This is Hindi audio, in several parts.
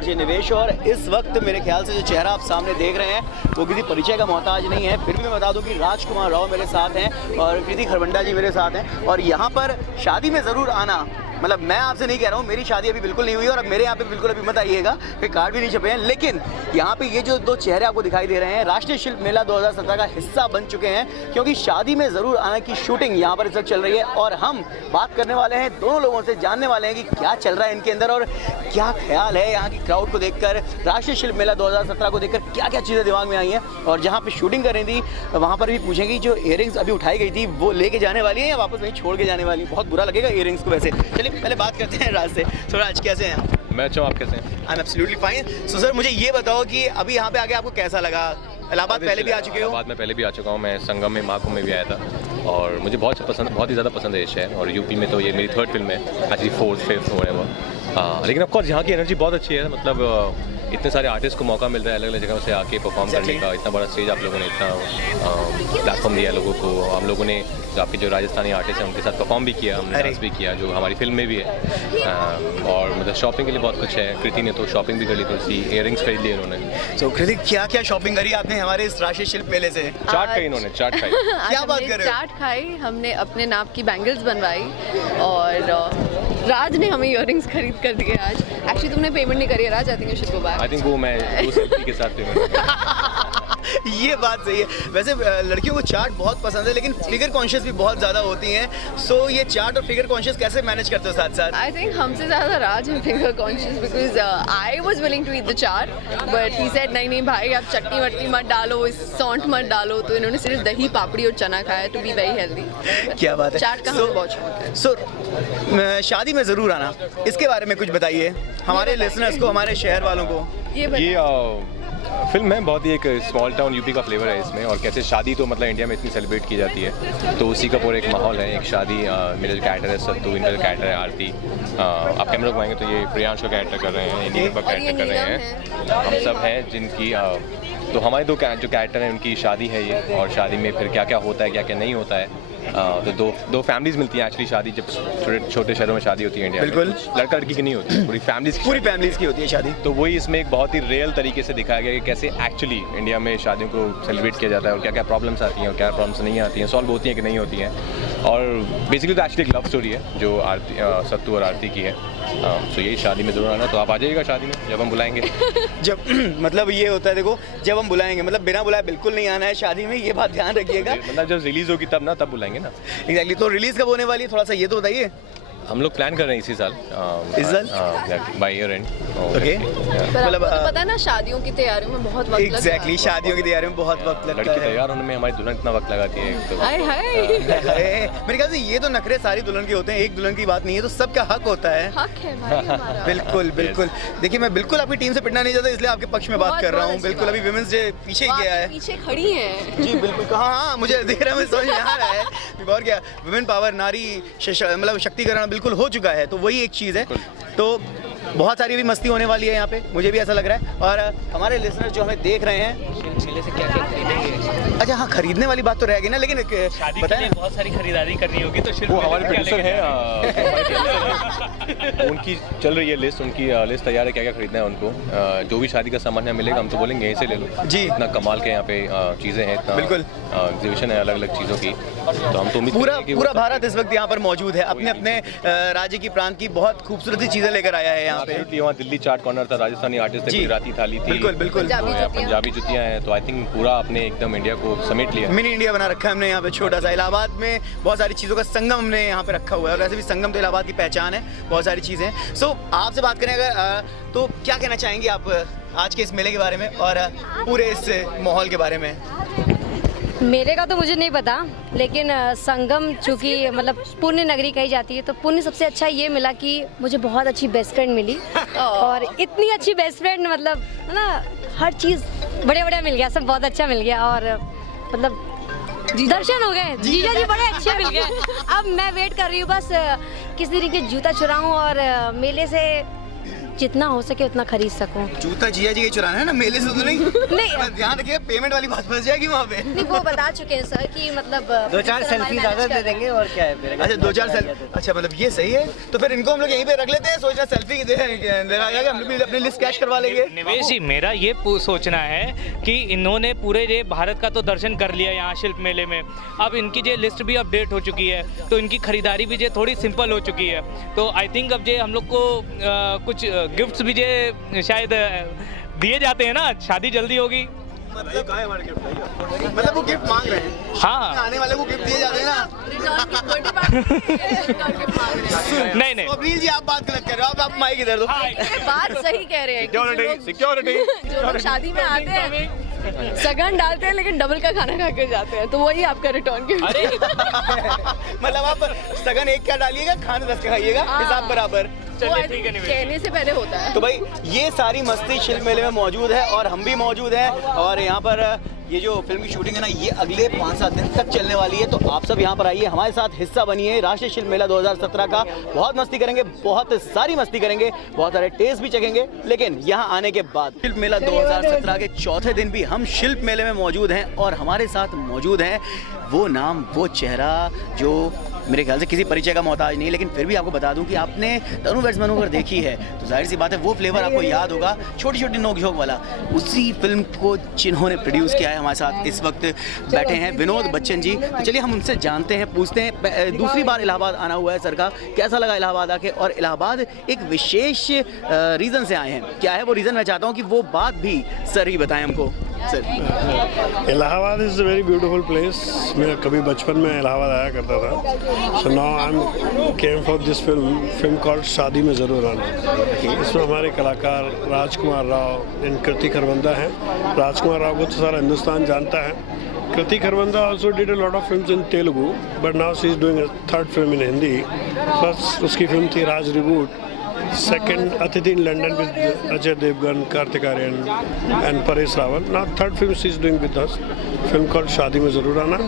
आरजे निवेश और इस वक्त मेरे ख्याल से जो चेहरा आप सामने देख रहे हैं वो किसी परिचय का मोहताज नहीं है। फिर भी मैं बता दूं कि राजकुमार राव मेरे साथ हैं और कृति खरबंदा जी मेरे साथ हैं। और यहाँ पर शादी में ज़रूर आना, मतलब मैं आपसे नहीं कह रहा हूँ, मेरी शादी अभी बिल्कुल नहीं हुई और अब मेरे यहाँ पे बिल्कुल अभी मत आइएगा, फिर कार्ड भी नहीं छपे हैं। लेकिन यहाँ पे ये जो दो चेहरे आपको दिखाई दे रहे हैं राष्ट्रीय शिल्प मेला 2017 का हिस्सा बन चुके हैं, क्योंकि शादी में ज़रूर आना की शूटिंग यहाँ पर इस वक्त चल रही है। और हम बात करने वाले हैं दोनों लोगों से, जानने वाले हैं कि क्या चल रहा है इनके अंदर और क्या ख्याल है यहाँ की क्राउड को देखकर, राष्ट्रीय शिल्प मेला 2017 को देखकर क्या क्या चीज़ें दिमाग में आई हैं। और जहाँ पे शूटिंग कर रही थी वहाँ पर भी पूछेंगे जो इयररिंग्स अभी उठाई गई थी वो लेके जाने वाली है या वापस वहीं छोड़ के जाने वाली है। बहुत बुरा लगेगा इयररिंग्स को वैसे। चलिए पहले बात करते हैं राज से। सो राज कैसे हैं आप? मैं अच्छा हूँ, आप कैसे हैं? I am absolutely fine. So sir मुझे ये बताओ कि अभी यहाँ पे आके आपको कैसा लगा? इलाहाबाद पहले भी आ चुके हो? इलाहाबाद में पहले भी आ चुका हूँ, मैं संगम में महाकुंभ में भी आया था और मुझे बहुत ही ज़्यादा पसंद है ये शहर। और यूपी में तो ये मेरी थर्ड फिल्म है, एक्चुअली फोर्थ फिफ्थ होने वो। लेकिन ऑफकोर्स यहाँ की एनर्जी बहुत अच्छी है, मतलब इतने सारे आर्टिस्ट को मौका मिल रहा है अलग अलग जगह से आके परफॉर्म करने का। इतना बड़ा स्टेज आप लोगों ने इतना प्लेटफॉर्म दिया लोगों को। हम लोगों ने जो आपके जो राजस्थानी आर्टिस्ट हैं उनके साथ परफॉर्म भी किया, हमने डांस भी किया जो हमारी फिल्म में भी है। और मतलब शॉपिंग के लिए बहुत कुछ है। कृति ने तो शॉपिंग भी कर ली, थोड़ी सी इयररिंग्स खरीद लिए उन्होंने। तो कृति क्या क्या शॉपिंग करी आपने हमारे इस राष्ट्रीय शिल्प मेले से? चाट खाई इन्होंने, चाट खाई। क्या बात कर रहे हो? चाट खाई, हमने अपने नाप की बैंगल्स बनवाई और राज ने हमें इयररिंग्स खरीद कर दिए आज। एक्चुअली तुमने पेमेंट नहीं करी है Raj, I think you should go back. I think वो मैं वो सेल्फी के साथ ये बात सही है। वैसे लड़कियों को चाट बहुत पसंद है लेकिन फिगर कॉन्शियस भी बहुत ज़्यादा होती हैं। सो ये चाट और फिगर कॉन्शियस कैसे मैनेज करते हो साथ साथ? आई थिंक हमसे ज़्यादा राज है finger conscious, because I was willing to eat the chaat but he said नहीं नहीं भाई आप चटनी वटनी मत डालो, सौंठ मत डालो। तो इन्होंने सिर्फ दही पापड़ी और चना खाया टू बी वेरी हेल्दी। क्या बात है। चाट का हमें बहुत शौक है। सो शादी में ज़रूर आना, इसके बारे में कुछ बताइए हमारे लिसनर्स को, हमारे शहर वालों को। ये फिल्म है, बहुत ही एक स्मॉल टाउन यूपी का फ्लेवर है इसमें। और कैसे शादी तो मतलब इंडिया में इतनी सेलिब्रेट की जाती है, तो उसी का पूरा एक माहौल है। एक शादी, मेरा जो कैरेक्टर है सत्तू, इनका जो कैरेक्टर है आरती। आप कैमरा घुमाएंगे तो ये प्रियांश का कैरेक्टर कर रहे हैं, नीलम का कैरेक्टर कर रहे हैं, हम सब हैं जिनकी तो हमारे जो कैरेक्टर हैं उनकी शादी है ये। और शादी में फिर क्या क्या होता है, क्या क्या नहीं होता है। तो दो फैमिलीज मिलती हैं एक्चुअली। शादी जब छोटे शहरों में शादी होती है इंडिया में, बिल्कुल लड़का लड़की की नहीं होती, पूरी फैमिलीज की होती है शादी। तो वही इसमें एक बहुत ही रियल तरीके से दिखाया गया कि कैसे एक्चुअली इंडिया में शादियों को सेलिब्रेट किया जाता है और क्या क्या प्रॉब्लम्स आती हैं और क्या प्रॉब्लम्स नहीं आती हैं, सॉल्व होती हैं कि नहीं होती हैं। और बेसिकली तो एक्चुअली एक लव स्टोरी है जो सत्तू और आरती की है। सो यही शादी में ज़रूर आना। तो आप आ जाइएगा शादी में जब हम बुलाएंगे। जब मतलब ये होता है, देखो जब हम बुलाएंगे मतलब बिना बुलाए बिल्कुल नहीं आना है शादी में, ये बात ध्यान रखिएगा। मतलब जब रिलीज़ होगी तब ना, तब बुलाएंगे ना। एग्जैक्टली। तो रिलीज़ कब होने वाली है थोड़ा सा ये तो बताइए। हम लोग प्लान कर रहे हैं इसी साल, इस साल बाय ईयर एंड। ओके। मतलब पता है ना शादियों की तैयारियों में बहुत वक्त लगता है। एग्जैक्टली, शादियों की तैयारी में बहुत वक्त लगता है। लड़की तैयार होने में हमारी दुल्हन इतना वक्त लगाती है तो। मेरे ख्याल से ये तो नखरे सारी दुल्हन के होते हैं, एक दुल्हन की बात नहीं है, तो सबका हक होता है। हक है भाई हमारा। बिल्कुल बिल्कुल। देखिए मैं बिल्कुल आपकी टीम से पिटना नहीं चाहता, इसलिए आपके पक्ष में बात कर रहा हूँ। बिल्कुल अभी विमेंस डे पीछे ही गया है, पीछे खड़ी है जी बिल्कुल। हाँ मुझे दिख रहा है, मुझे समझ में आ रहा है। और क्या वुमेन पावर, नारी मतलब शक्तिकरण बिल्कुल हो चुका है, तो वही एक चीज़ है। तो बहुत सारी भी मस्ती होने वाली है यहाँ पे, मुझे भी ऐसा लग रहा है। और हमारे लिसनर जो हमें देख रहे हैं मेले से क्या क्या खरीदेंगे? अच्छा हाँ, खरीदने वाली बात तो रह गई ना, लेकिन शादी के लिए बहुत सारी खरीदारी करनी होगी तो वो हमारे प्रोड्यूसर हैं, उनकी चल रही है लिस्ट, उनकी लिस्ट तैयार है क्या क्या खरीदना है उनको। जो भी शादी का सामान यहाँ मिलेगा हम तो बोलेंगे यहीं से ले लो जी। इतना कमाल के यहाँ पे चीज़ें हैं, इतना बिल्कुल एग्जीबिशन है अलग अलग चीज़ों की। तो हम तो पूरा भारत इस वक्त यहाँ पर मौजूद है, अपने अपने राज्य की प्रांत की बहुत खूबसूरत चीज़ें लेकर आया है यहाँ पे। वहाँ दिल्ली चाट कॉर्नर था, राजस्थानी आर्टिस्ट थे, गुजराती थाली थी, बिल्कुल बिल्कुल, पंजाबी जुतियाँ हैं। तो आई थिंक पूरा आपने एकदम इंडिया को समेट लिया, मिनी इंडिया बना रखा है हमने यहाँ पे छोटा सा। इलाहाबाद में बहुत सारी चीज़ों का संगम हमने यहाँ पे रखा हुआ है, और वैसे भी संगम तो इलाहाबाद की पहचान है, बहुत सारी चीज़ें। सो आपसे बात करें अगर तो क्या कहना चाहेंगे आप आज के इस मेले के बारे में और पूरे इस माहौल के बारे में? मेले का तो मुझे नहीं पता, लेकिन संगम चूँकि मतलब पुण्य नगरी कही जाती है, तो पुण्य सबसे अच्छा ये मिला कि मुझे बहुत अच्छी बेस्ट फ्रेंड मिली। और इतनी अच्छी बेस्ट फ्रेंड, मतलब है ना, हर चीज़ बढ़िया मिल गया, सब बहुत अच्छा मिल गया। और मतलब दर्शन हो गए, जीजा जी बड़े अच्छे मिल गए। अब मैं वेट कर रही हूँ बस किसी तरीके जूता चुराऊँ और मेले से जितना हो सके उतना खरीद सकूं। जूता जिया जी के चुराना है ना, मेले से तो नहीं। नहीं ध्यान रखिए पेमेंट वाली बात फंस जाएगी वहाँ पे। नहीं, वो बता चुके हैं सर कि मतलब 2-4 सेल्फी ज़्यादा दे देंगे और क्या है फिर। अच्छा 2-4 सेल्फी, अच्छा मतलब ये सही है। तो फिर इनको हम लोग यहीं पे रख लेते हैं, सोच रहे सेल्फी हम लोग भी अपनी लिस्ट कैश करवा लेंगे। निवेश जी, मेरा ये सोचना है कि इन्होंने पूरे ये भारत का तो दर्शन कर लिया यहाँ शिल्प मेले में, अब इनकी जो लिस्ट भी अपडेट हो चुकी है, तो इनकी खरीदारी भी जो थोड़ी सिंपल हो चुकी है। तो आई थिंक अब जो हम लोग को कुछ गिफ्ट्स भी जो शायद दिए जाते हैं ना, शादी जल्दी होगी। मतलब वो गिफ्ट मांग रहे हैं, हाँ आने वाले को गिफ्ट दिए जाते हैं ना। नहीं नहीं, अब्रील जी आप बात गलत कर रहे हो, आप माइक इधर दो। ये बात सही कह रहे हैं कि जो लोग शादी में आते हैं सगन डालते हैं लेकिन डबल का खाना खा के जाते हैं, तो वही आपका रिटर्न गिफ्ट। अरे मतलब आप सगन एक क्या डालिएगा, खाना 10 का खाइएगा, हिसाब बराबर। चलिए ठीक है निवेश। कहने से पहले होता है। तो भाई ये सारी मस्ती शिल्प मेले में मौजूद है और हम भी मौजूद हैं। और यहाँ पर ये जो फिल्म की शूटिंग है ना, ये अगले 5-7 दिन तक चलने वाली है। तो आप सब यहाँ पर आइए, हमारे साथ हिस्सा बनिए राष्ट्रीय शिल्प मेला 2017 का। बहुत मस्ती करेंगे, बहुत सारी मस्ती करेंगे, बहुत सारे टेस्ट भी चखेंगे। लेकिन यहाँ आने के बाद शिल्प मेला 2017 के चौथे दिन भी हम शिल्प मेले में मौजूद हैं और हमारे साथ मौजूद हैं वो नाम, वो चेहरा जो मेरे ख्याल से किसी परिचय का मोहताज नहीं, लेकिन फिर भी आपको बता दूं कि आपने तनु वेड्स मनु अगर देखी है तो जाहिर सी बात है वो फ्लेवर आपको याद होगा, छोटी छोटी नोक झोंक वाला। उसी फिल्म को जिन्होंने प्रोड्यूस किया है हमारे साथ इस वक्त बैठे हैं विनोद बच्चन जी। तो चलिए हम उनसे जानते हैं, पूछते हैं। दूसरी बार इलाहाबाद आना हुआ है सर का, कैसा लगा इलाहाबाद आके? और इलाहाबाद एक विशेष रीज़न से आए हैं, क्या है वो रीज़न? मैं चाहता हूँ कि वो बात भी सर ही बताएं हमको। Sir, Allahabad is a very beautiful place. मैं कभी बचपन में इलाहाबाद आया करता था। So now I am came for this film called शादी में ज़रूर आना। इसमें हमारे कलाकार राजकुमार राव एंड कृति खरबंदा हैं। राजकुमार राव को तो सारा हिंदुस्तान जानता है। कृति Kharbanda also did a lot of films in Telugu, but now she is doing a third film in Hindi. First उसकी फिल्म थी राज रिबूट, second अतिथि in London with Ajay Devgan, Kartik Aaryan and Paresh Rawal. Now third film she is doing with us, film called शादी में ज़रूर आना।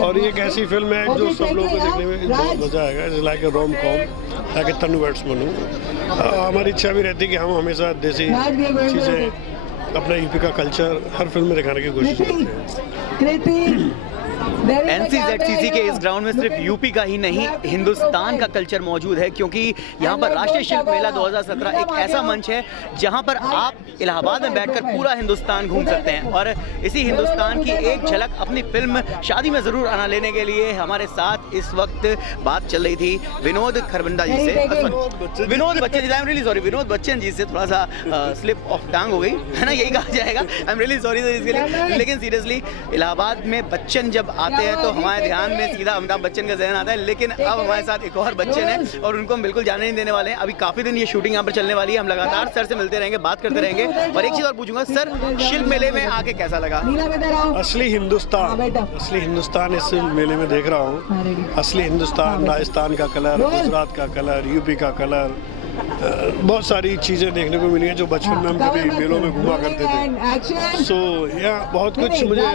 और ये एक ऐसी फिल्म है जो सब लोगों को देखने में बहुत मज़ा आएगा। It's like a rom-com, like a Tanu weds Manu. हमारी इच्छा भी रहती है कि हम हमेशा देसी चीज़ें, अपना यूपी का कल्चर हर फिल्म में दिखाने की कोशिश करते हैं। NCZCC के इस ग्राउंड में सिर्फ यूपी का ही नहीं, हिंदुस्तान का कल्चर मौजूद है, क्योंकि यहाँ पर राष्ट्रीय शिल्प मेला 2017 एक ऐसा मंच है जहाँ पर आप इलाहाबाद में बैठकर पूरा हिंदुस्तान घूम सकते हैं। और इसी हिंदुस्तान की एक झलक अपनी फिल्म शादी में ज़रूर आना लेने के लिए हमारे साथ इस वक्त बात चल रही थी विनोद खरबंदा जी से, Vinod Bachchan ji. I am really sorry, Vinod Bachchan ji से थोड़ा सा स्लिप ऑफ टांग हो गई है ना, यही कहा जाएगा। आई एम रियली सॉरी सर इसके लिए। लेकिन सीरियसली इलाहाबाद में बच्चन जब आते हैं तो हमारे ध्यान में सीधा अमिताभ बच्चन का जहन आता है। लेकिन अब हमारे साथ एक और बच्चन है और उनको हम बिल्कुल जाने नहीं देने वाले हैं। अभी काफ़ी दिन ये शूटिंग यहाँ पर चलने वाली है। हम लगातार सर से मिलते रहेंगे, बात करते रहेंगे। और एक चीज़ और पूछूंगा सर, शिल्प मेले में आके कैसा लगा? असली हिंदुस्तान इस मेले में देख रहा हूँ। असली हिंदुस्तान, राजस्थान का कलर, गुजरात का कलर, यूपी का कलर, बहुत सारी चीज़ें देखने को मिली हैं जो बचपन में हम कभी मेलों में घुमा करते थे। सो यहाँ बहुत कुछ मुझे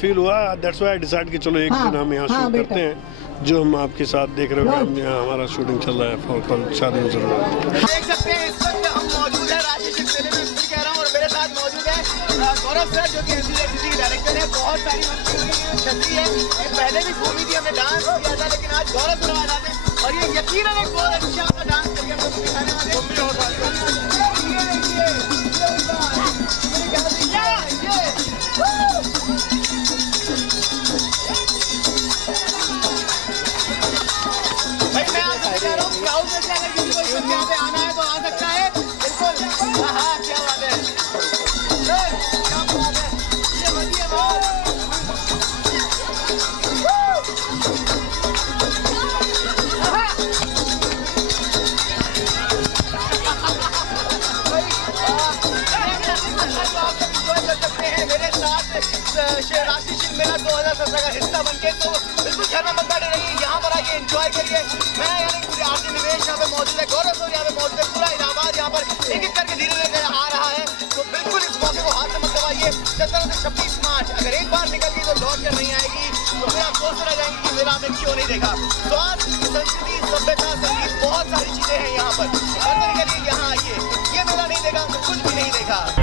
फील हुआ। दैट्स व्हाई आई डिसाइड कि चलो एक दिन हम यहाँ शूट करते हैं, जो हम आपके साथ देख रहे हो। हम यहाँ हमारा शूटिंग चल रहा है फॉर शादी में ज़रूर। देख सकते हैं इस वक्त हम मौजूद है राष्ट्रीय शिल्प मेले में, फिर कह रहा हूँ। और मेरे साथ मौजूद है गौरव सर जो कि NCZCC के डायरेक्टर है। बहुत सारी मस्ती है, ये पहले भी घूमी थी, हमने डांस किया था, लेकिन आज गौरव सर आ जाते हैं और ये यकीनन एक बहुत अच्छा आपका डांस करके हम लोग दिखाने वाले हैं। भाई मैं आपसे कह रहा हूँ क्राउड में से अगर किसी को इस वक्त यहाँ पे आना है तो आ सकता है, बिल्कुल। हाँ क्या बात है सर, क्या बात है, ये बढ़िया बात। मेरे साथ राष्ट्रीय शिल्प मेला 2017 का हिस्सा बनके, तो बिल्कुल घर में मत बैठे रहिए, यहाँ पर आइए एंजॉय करिए। मैं यानी पूरे आरती निवेश यहाँ पे मौजूद है, गौरव सर यहाँ पे मौजूद है, पूरा इलाहाबाद यहाँ पर एक एक करके धीरे धीरे आ रहा है। तो बिल्कुल इस मौके को हाथ से मत दबाइए। 17 से 26 मार्च अगर एक बार निकल गई तो लौट कर नहीं आएगी, तो फिर आप सोचते रह जाएंगे कि मेरा आपने क्यों नहीं देखा। स्वास्थ्य, संस्कृति, सभ्यता, संगीत, बहुत सारी चीज़ें हैं यहाँ पर। हर तरीके के लिए यहाँ आइए। मेला नहीं देखा कुछ भी नहीं देखा